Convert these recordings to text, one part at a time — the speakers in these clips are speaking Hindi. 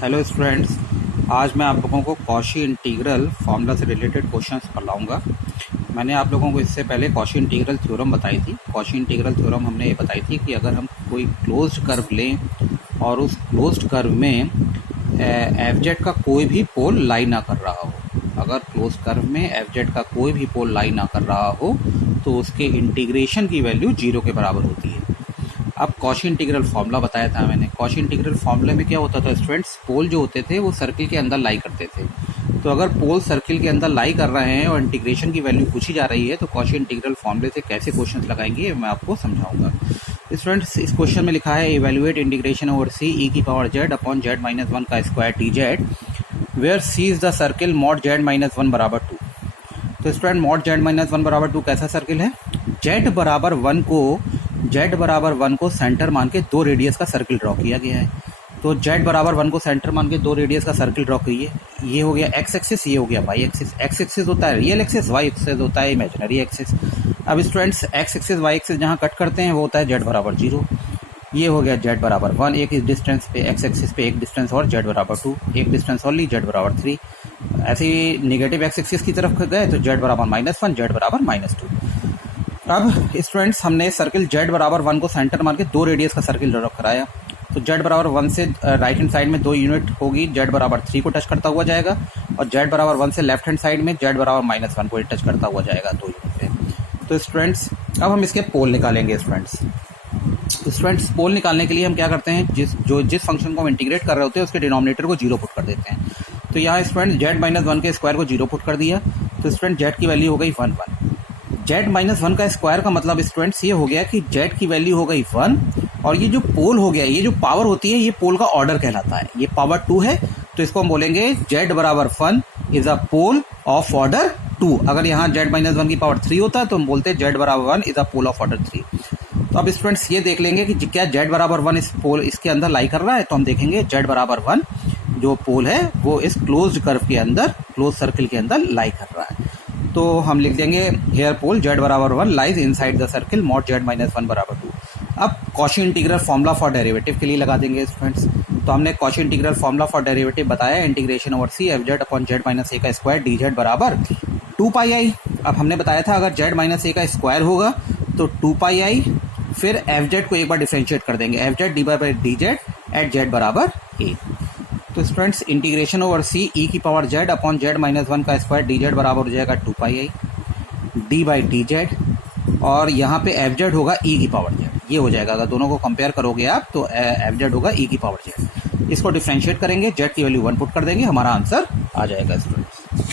हेलो स्टूडेंट्स, आज मैं आप लोगों को कॉशी इंटीग्रल फार्मूला से रिलेटेड क्वेश्चंस पढ़ाऊंगा। मैंने आप लोगों को इससे पहले कॉशी इंटीग्रल थ्योरम बताई थी। कॉशी इंटीग्रल थ्योरम हमने ये बताई थी कि अगर हम कोई क्लोज्ड कर्व लें और उस क्लोज्ड कर्व में एफ जेड का कोई भी पोल लाई ना कर रहा हो, अगर क्लोज्ड कर्व में एफ जेड का कोई भी पोल लाई ना कर रहा हो तो उसके इंटीग्रेशन की वैल्यू 0 के बराबर होती है। अब कॉशी इंटीग्रल फार्मूला बताया था मैंने। कॉशी इंटीग्रल फार्मूले में क्या होता था स्टूडेंट्स, पोल जो होते थे वो सर्किल के अंदर लाई करते थे। तो अगर पोल सर्किल के अंदर लाई कर रहे हैं और इंटीग्रेशन की वैल्यू पूछी जा रही है तो कॉशी इंटीग्रल फार्मूले से कैसे क्वेश्चन लगाएंगे मैं आपको समझाऊंगा। स्टूडेंट्स, इस क्वेश्चन में लिखा है evaluate integration over c e की power z upon z minus 1 का square t z where c is the circle mod z minus 1 बराबर 2। तो स्टूडेंट, मॉड जेड माइनस 1 बराबर 2 कैसा सर्किल है? जेड बराबर 1 को सेंटर मान के 2 रेडियस का सर्किल ड्रॉ किया गया है। तो जेड बराबर 1 को सेंटर मान के 2 रेडियस का सर्किल ड्रॉ कीजिए। ये हो गया एक्स एक्सिस, ये हो गया वाई एक्सिस। एक्स एक्सिस होता है रियल एक्सिस, वाई एक्सिस होता है इमेजिनरी एक्सिस। अब students, x axis y axis जहाँ कट करते हैं वो होता है जेड बराबर 0। ये हो गया जेड बराबर 1, एक इस डिस्टेंस पे एक्स एक्सिस पे एक डिस्टेंस और जेड बराबर 2, एक डिस्टेंस और ली जेड बराबर 3। ऐसे ही निगेटिव एक्स एक्सिस की तरफ गए तो जेड बराबर -1, जेड बराबर -2। अब स्टूडेंट्स, हमने सर्किल जेड बराबर 1 को सेंटर मान के 2 रेडियस का सर्किल ड्रॉ कराया। तो जेड बराबर 1 से राइट हैंड साइड में 2 यूनिट होगी, जेड बराबर 3 को टच करता हुआ जाएगा, और जेड बराबर 1 से लेफ्ट हैंड साइड में जेड बराबर -1 को टच करता हुआ जाएगा 2 यूनिट पे। तो स्टूडेंट्स, अब हम इसके पोल निकालेंगे। स्टूडेंट्स, पोल निकालने के लिए हम क्या करते हैं, जिस फंक्शन को हम इंटीग्रेट कर रहे होते हैं उसके डिनोमिनेटर को 0 पुट कर देते हैं। तो यहाँ स्टूडेंट जेड -1 के स्क्वायर को 0 पुट कर दिया, तो स्टूडेंट जेड की वैल्यू हो गई 1 जेड -1 का स्क्वायर का मतलब स्टूडेंट्स ये हो गया कि जेड की वैल्यू हो गई 1, और ये जो पोल हो गया, ये जो पावर होती है, ये पोल का ऑर्डर कहलाता है। ये पावर 2 है, तो इसको हम बोलेंगे जेड बराबर 1 is a pole of order 2। अगर यहाँ जेड -1 की पावर 3 होता है तो हम बोलते हैं जेड बराबर 1 is a pole of order 3। तो अब स्टूडेंट्स ये देख लेंगे कि क्या जेड बराबर 1 इस पोल इसके अंदर लाई कर रहा है। तो हम देखेंगे जेड बराबर 1 जो पोल है वो इस क्लोज्ड कर्व के अंदर, क्लोज सर्किल के अंदर लाई कर रहा है। तो हम लिख देंगे हेयर पोल जेड बराबर 1 lies inside the circle mod z -1 बराबर 2। अब Cauchy integral formula for derivative के लिए लगा देंगे स्टूडेंट्स। तो हमने Cauchy integral formula for derivative बताया, integration over c f z upon z minus a का स्क्वायर डी जेड बराबर 2 पाई आई। अब हमने बताया था अगर जेड माइनस ए का स्क्वायर होगा तो 2 पाई आई, फिर एफ जेड को एक बार डिफरेंशिएट कर देंगे, f z d by d z at z बराबर ए। तो students, integration over c e की पावर जेड अपॉन जेड -1 का स्क्वायर डी जेड बराबर हो जाएगा 2 pi i d by d z, और यहाँ पे एफ जेड होगा ई की पावर जेड। ये हो जाएगा, अगर दोनों को कंपेयर करोगे आप तो एफ जेड होगा ई की पावर जेड। इसको डिफरेंशिएट करेंगे, जेड की वैल्यू 1 पुट कर देंगे, हमारा आंसर आ जाएगा स्टूडेंट्स।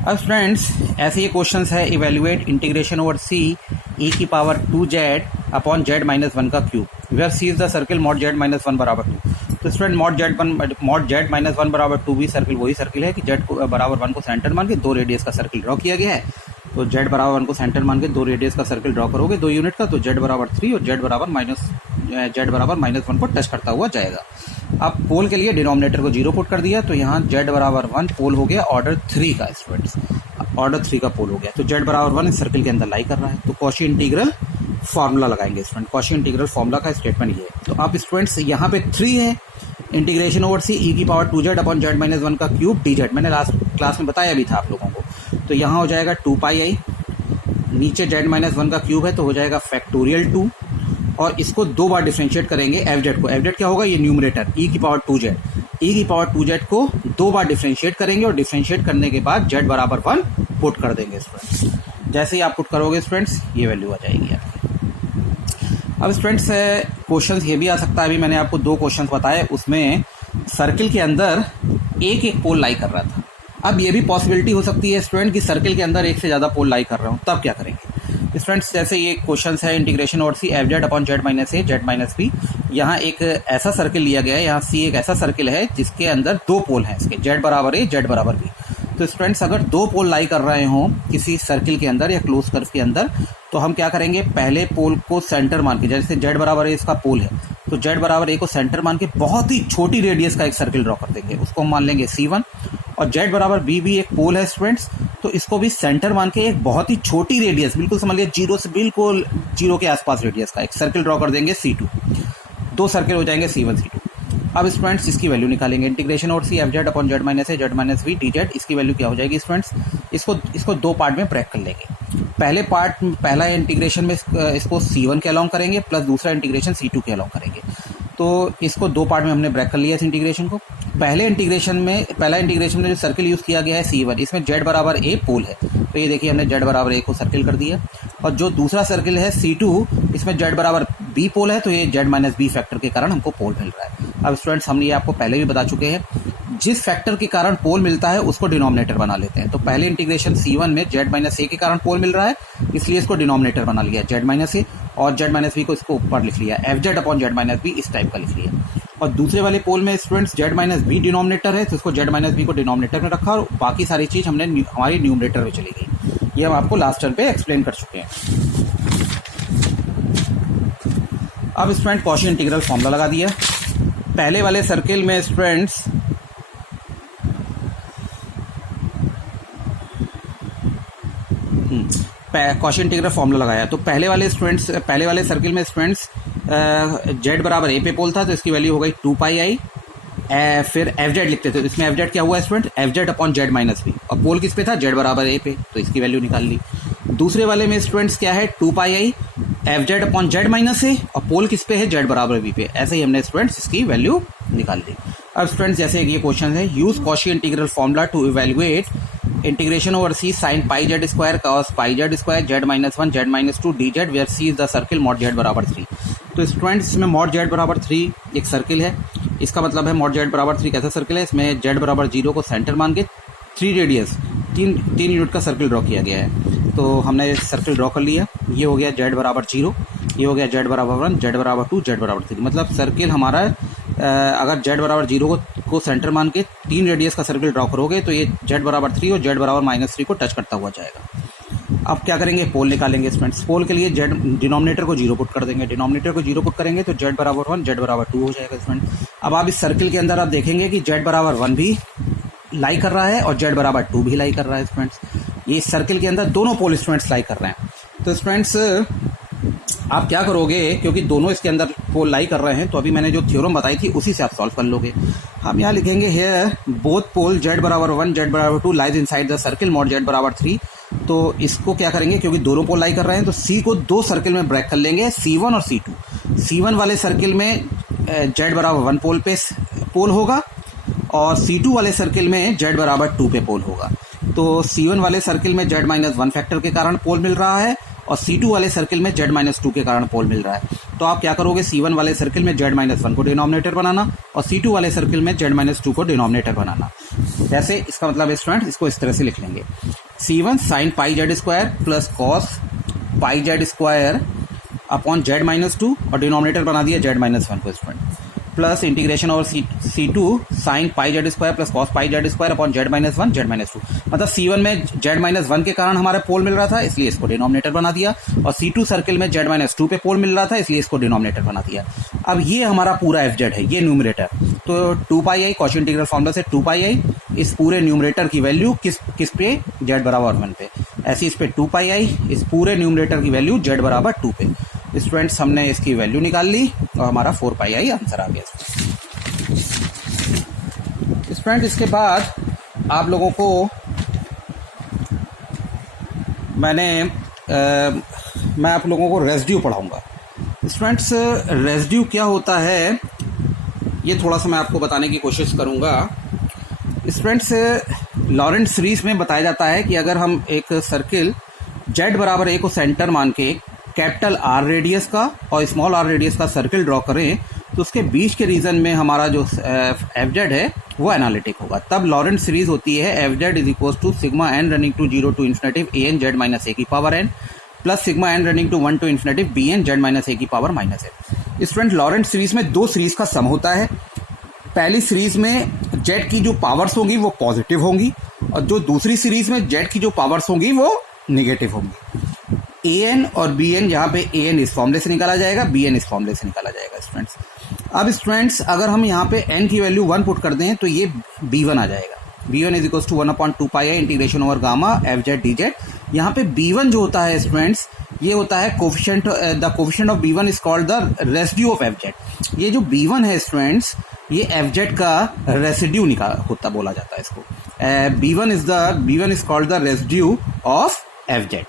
अब स्टूडेंट्स, ऐसे ये क्वेश्चन है evaluate integration over c e की पावर 2 जेड अपॉन जेड -1 का cube where c is the circle mod z -1 बराबर 2। तो स्टूडेंट, मॉड जेड -1 बराबर 2 भी सर्किल वही सर्किल है कि जेड बराबर 1 को सेंटर मान के 2 रेडियस का सर्किल ड्रॉ किया गया है। तो जेड बराबर 1 को सेंटर मान के 2 रेडियस का सर्किल ड्रॉ करोगे 2 यूनिट का, तो जेड बराबर 3 और जेड बराबर -1 को टच करता हुआ जाएगा। अब पोल के लिए डिनोमिनेटर को 0 पुट कर दिया, तो यहाँ जेड बराबर 1 पोल हो गया ऑर्डर 3 का स्टूडेंट्स, ऑर्डर 3 का पोल हो गया। तो जेड बराबर 1 इस सर्किल के अंदर लाई कर रहा है। तो कॉशी इंटीग्रल फार्मूला लगाएंगे स्टूडेंट। कॉशी इंटीग्रल फार्मूला का स्टेटमेंट ये है। तो अब स्टूडेंट्स, यहाँ पे 3 है, इंटीग्रेशन ओवर सी ई की पावर 2 जेड अपॉन जेड -1 का क्यूब डी जेड, मैंने लास्ट क्लास में बताया भी था आप लोगों को। तो यहाँ हो जाएगा 2 पाई आई, नीचे जेड -1 का क्यूब है तो हो जाएगा फैक्टोरियल 2, और इसको 2 बार डिफरेंशिएट करेंगे एफ जेड को। एफ जेड क्या होगा, ये न्यूमरेटर ई की पावर 2 जेड, ई की पावर 2 जेड को 2 बार डिफरेंशिएट करेंगे, और डिफरेंशिएट करने के बाद जेड बराबर 1 पुट कर देंगे स्टूडेंट्स। जैसे ही आप पुट करोगे स्टूडेंट्स ये वैल्यू आ जाएगी आपकी। अब स्टूडेंट्स, क्वेश्चन ये भी आ सकता है, अभी मैंने आपको 2 क्वेश्चन बताए, उसमें सर्किल के अंदर एक पोल लाई कर रहा था। अब ये भी पॉसिबिलिटी हो सकती है स्टूडेंट कि सर्किल के अंदर एक से ज़्यादा पोल लाई कर रहा हूँ, तब क्या करेंगे स्टूडेंट्स? जैसे ये क्वेश्चन है integration over c f z upon z -a z -b। यहाँ एक ऐसा सर्किल लिया गया है, यहाँ सी एक ऐसा सर्किल है जिसके अंदर 2 पोल हैं इसके, जेड बराबर a जेड बराबर b। तो स्टूडेंट्स, अगर 2 पोल लाई कर रहे हों किसी सर्किल के अंदर या क्लोज कर्व के अंदर, तो हम क्या करेंगे, पहले पोल को सेंटर मान के, जैसे जेड बराबर a इसका पोल है, तो जेड बराबर a को सेंटर मान के बहुत ही छोटी रेडियस का एक सर्किल ड्रॉ कर देंगे, उसको हम मान लेंगे C1। और जेड बराबर b भी एक पोल है स्टूडेंट्स, तो इसको भी सेंटर मान के एक बहुत ही छोटी रेडियस, बिल्कुल समझ लिया 0 से बिल्कुल 0 के आसपास रेडियस का एक सर्किल ड्रॉ कर देंगे C2। 2 सर्किल हो जाएंगे C1 C2। अब स्टूडेंट्स इसकी वैल्यू निकालेंगे, इंटीग्रेशन और c f z upon z minus a z minus v d z, इसकी वैल्यू क्या हो जाएगी स्टूडेंट्स। इसको दो पार्ट में ब्रेक कर लेंगे। पहला इंटीग्रेशन में इसको C1 के अलाउंग करेंगे, प्लस दूसरा इंटीग्रेशन C2 के अलाउंग करेंगे। तो इसको दो पार्ट में हमने ब्रेक कर लिया इस इंटीग्रेशन को। पहला इंटीग्रेशन में जो सर्किल यूज़ किया गया है C1, इसमें Z बराबर A पोल है, तो ये देखिए हमने Z बराबर A को सर्किल कर दिया। और जो दूसरा सर्किल है C2, इसमें Z बराबर B पोल है, तो ये Z माइनस B फैक्टर के कारण हमको पोल मिल रहा है। अब स्टूडेंट्स हमने ये आपको पहले भी बता चुके हैं, जिस फैक्टर के कारण पोल मिलता है उसको डिनोमिनेटर बना लेते हैं। तो पहले इंटीग्रेशन C1 में Z माइनस A के कारण पोल मिल रहा है, इसलिए इसको डिनोमिनेटर बना लिया Z माइनस A, और Z माइनस B को इसको ऊपर लिख लिया, f z upon z minus b इस टाइप का लिख लिया। और दूसरे वाले पोल में students Z minus B denominator है, तो इसको Z माइनस B को डिनोमिनेटर में रखा और बाकी सारी चीज़ हमने हमारी न्यूमरेटर में चली गई। ये हम आपको लास्ट टर्म पे एक्सप्लेन कर चुके हैं। अब स्टूडेंट कॉची इंटीग्रल फॉर्मूला लगा दिया। पहले वाले सर्किल में स्टूडेंट्स कॉची इंटीग्रल फॉर्मूला लगाया, तो पहले वाले सर्किल में स्टूडेंट्स Z बराबर A पे पोल था, तो इसकी वैल्यू हो गई 2 पाई आई। फिर एफ जेड लिखते थे, तो इसमें एफ जेड क्या हुआ student, f z upon z minus b, और पोल किस पे था, Z बराबर A पे, तो इसकी वैल्यू निकाल ली। दूसरे वाले में स्टूडेंट्स क्या है, 2 pi i f z upon z minus a, और पोल किस पे है, Z बराबर B पे। ऐसे ही हमने स्टूडेंट्स इसकी वैल्यू निकाल ली। अब स्टूडेंट्स जैसे ये क्वेश्चन है, use Cauchy integral formula to evaluate integration over c sine pi z square cos pi z square z minus 1 z minus 2 d z where c is the circle mod z बराबर 3। तो स्टूडेंट्स इसमें मॉड जेड बराबर 3 एक सर्किल है, इसका मतलब है मॉड जेड बराबर 3 कैसा सर्किल है, इसमें जेड बराबर 0 को सेंटर मान के 3 रेडियस 3 यूनिट का सर्किल ड्रॉ किया गया है। तो हमने सर्किल ड्रॉ कर लिया, ये हो गया जेड बराबर 0, ये हो गया जेड बराबर 1, जेड बराबर 2, जेड बराबर 3। मतलब सर्किल हमारा अगर जेड बराबर 0 को सेंटर मान के 3 रेडियस का सर्किल ड्रॉ करोगे तो ये जेड बराबर 3 और जेड बराबर -3 को टच करता हुआ जाएगा। अब क्या करेंगे, पोल निकालेंगे स्टूडेंट्स। पोल के लिए जेड डिनोमिनेटर को 0 पुट कर देंगे, डिनोमिनेटर को 0 पुट करेंगे तो जेड बराबर 1 जेड बराबर 2 हो जाएगा स्टूडेंट। अब आप इस सर्किल के अंदर आप देखेंगे कि जेड बराबर 1 भी लाई कर रहा है और जेड बराबर 2 भी लाई कर रहा है स्टूडेंट्स। ये सर्किल के अंदर दोनों पोल स्टूडेंट्स लाई कर रहे हैं। तो स्टूडेंट्स आप क्या करोगे, क्योंकि दोनों इसके अंदर पोल लाई कर रहे हैं, तो अभी मैंने जो थ्योरम बताई थी उसी से आप सॉल्व कर लोगे। हम यहाँ लिखेंगे हियर बोथ पोल जेड बराबर 1 जेड बराबर 2 lies inside the circle mod z बराबर 3। तो इसको क्या करेंगे, क्योंकि दोनों पोल लाई कर रहे हैं तो सी को दो सर्किल में ब्रेक कर लेंगे, C1 और C2। C1 वाले सर्किल में जेड बराबर 1 पोल पे पोल होगा और C2 वाले सर्किल में जेड बराबर 2 पे पोल होगा। तो C1 वाले सर्किल में जेड माइनस 1 फैक्टर के कारण पोल मिल रहा है और C2 वाले सर्किल में जेड माइनस 2 के कारण पोल मिल रहा है। तो आप क्या करोगे, C1 वाले सर्किल में जेड माइनस 1 को डिनोमिनेटर बनाना और C2 वाले सर्किल में जेड माइनस 2 को डिनोमिनेटर बनाना। जैसे इसका मतलब है स्टूडेंट, इसको इस तरह से लिख लेंगे, C1 sign pi z square plus cos pi z square upon z minus 2 और डिनोमिनेटर बना दिया जेड माइनस 1 को student, plus integration over C2 sign pi z square plus cos pi z square upon z minus 1 z minus 2। मतलब C1 में जेड माइनस 1 के कारण हमारा पोल मिल रहा था, इसलिए इसको डिनोमिनेटर बना दिया, और C2 सर्किल में जेड माइनस 2 पे पोल मिल रहा था, इसलिए इसको डिनोमिनेटर बना दिया। अब ये हमारा पूरा एफ जेड है, ये न्यूमरेटर। तो 2 पाई आई कॉची इंटीग्रल फॉर्मूला से 2 पाई आई इस पूरे न्यूमरेटर की वैल्यू किस पे, जेड बराबर 1 पे, ऐसे इस पे 2 पाई आई इस पूरे न्यूमरेटर की वैल्यू जेड बराबर 2 पे। स्टूडेंट्स हमने इसकी वैल्यू निकाल ली और हमारा 4 पाई आई आंसर आ गया। स्टूडेंट इसके बाद आप लोगों को मैं आप लोगों को रेसिड्यू पढ़ाऊंगा। स्टूडेंट्स रेसिड्यू क्या होता है ये थोड़ा सा मैं आपको बताने की कोशिश करूंगा। स्टूडेंट्स लॉरेंट सीरीज में बताया जाता है कि अगर हम एक सर्किल जेड बराबर ए को सेंटर मान के कैपिटल आर रेडियस का और स्मॉल आर रेडियस का सर्किल ड्रॉ करें तो उसके बीच के रीजन में हमारा जो एफ जेड है वो एनालिटिक होगा। तब लॉरेंट सीरीज होती है f z is equal to sigma n running to 0 to infinity a n z minus a की power n plus sigma n running to 1 to infinity b n z minus a की power minus n. Student Laurent series में दो सीरीज का सम होता है। पहली सीरीज में जेड की जो पावर्स होंगी वो पॉजिटिव होंगी और जो दूसरी सीरीज में जेड की जो पावर्स होंगी वो निगेटिव होंगी। ए एन और बी एन, यहाँ पे ए एन इस फॉर्मूले से निकाला जाएगा, बी एन इस फॉर्मूले से निकाला जाएगा स्टूडेंट्स। अब स्टूडेंट्स अगर हम यहाँ पे n की वैल्यू 1 पुट कर दें तो ये b1 आ जाएगा। b1 is equal to 1/2 pi integration over gamma f z d z. यहाँ पे b1 जो होता है स्टूडेंट्स ये होता है coefficient, the coefficient of b1 is called the residue of f Z. ये जो b1 है स्टूडेंट्स ये एफ जेड का रेसिड्यू होता बोला जाता है इसको। B1 is called the residue of f Z.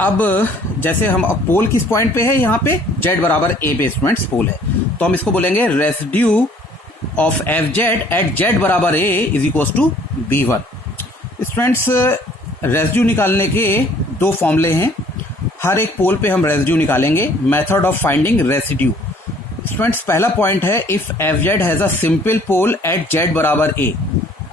अब जैसे हम अब पोल किस पॉइंट पे है, यहाँ पे जेड बराबर ए पे स्टूडेंट्स पोल है, तो हम इसको बोलेंगे residue of f z at z बराबर a is equals to B1। Students residue निकालने के दो फॉर्मूले हैं, हर एक पोल पे हम रेसिड्यू निकालेंगे। Method of finding residue. Students पहला पॉइंट है if f z has a simple pole at z बराबर ए।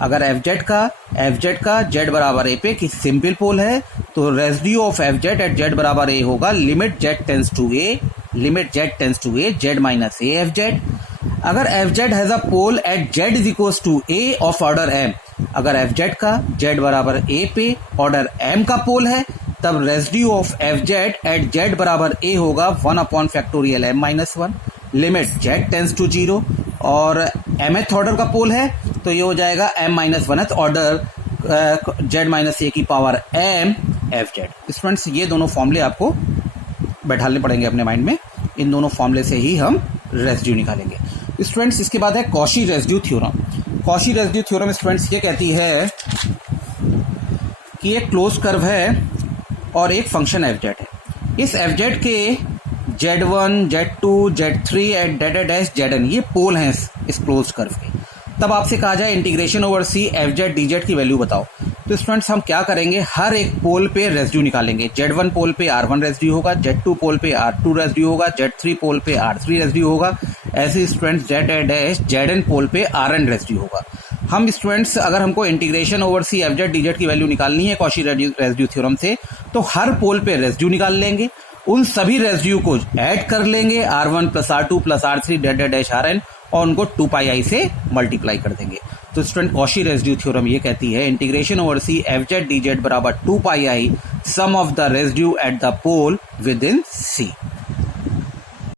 अगर एफ जेड का जेड बराबर ए पे किस सिंपल पोल है तो residue of f z at z बराबर ए होगा limit z tends to a z minus a f z. अगर f z has a pole at z is equals to a of order m, अगर एफ जेड का जेड बराबर ए पे ऑर्डर एम का पोल है तब residue of f z at z बराबर ए होगा 1/फैक्टोरियल m minus 1 limit z tends to 0। और mth ऑर्डर का पोल है तो ये हो जाएगा m minus 1th order z minus a की power m f z. Students ये दोनों फॉर्मूले आपको बैठाने पड़ेंगे अपने माइंड में, इन दोनों फॉर्मूले से ही हम रेसिड्यू निकालेंगे। स्टूडेंट्स इसके बाद है Cauchy residue theorem. Cauchy residue theorem students ये कहती है कि एक क्लोज कर्व है और एक फंक्शन एफ जेड है। इस एफ जेड के Z1, Z2, Z3 at data dash Zn ये पोल हैं इस क्लोज कर्व के। तब आपसे कहा जाए integration over C f z d Z की वैल्यू बताओ, तो स्टूडेंट्स हम क्या करेंगे, हर एक पोल पे रेसिड्यू निकालेंगे। Z1 पोल पे R1 रेसिड्यू होगा, Z2 पोल पे R2 रेसिड्यू होगा, Z3 पोल पे R3 रेसिड्यू होगा, ऐसे स्टूडेंट्स Z डैश Zn पोल पे Rn रेसिड्यू होगा। हम स्टूडेंट्स अगर हमको integration over C f z d Z की वैल्यू निकालनी है कॉशी रेसिड्यू थ्योरम से, तो हर पोल पे रेसिड्यू निकाल लेंगे, उन सभी रेसिड्यू को ऐड कर लेंगे R1 plus R2 plus R3 data dash Rn और उनको 2πi से मल्टीप्लाई कर देंगे। तो स्टूडेंट कॉशी रेसिड्यू थ्योरम ये कहती है integration over C f z d z बराबर 2πi sum of the residue at the pole within C।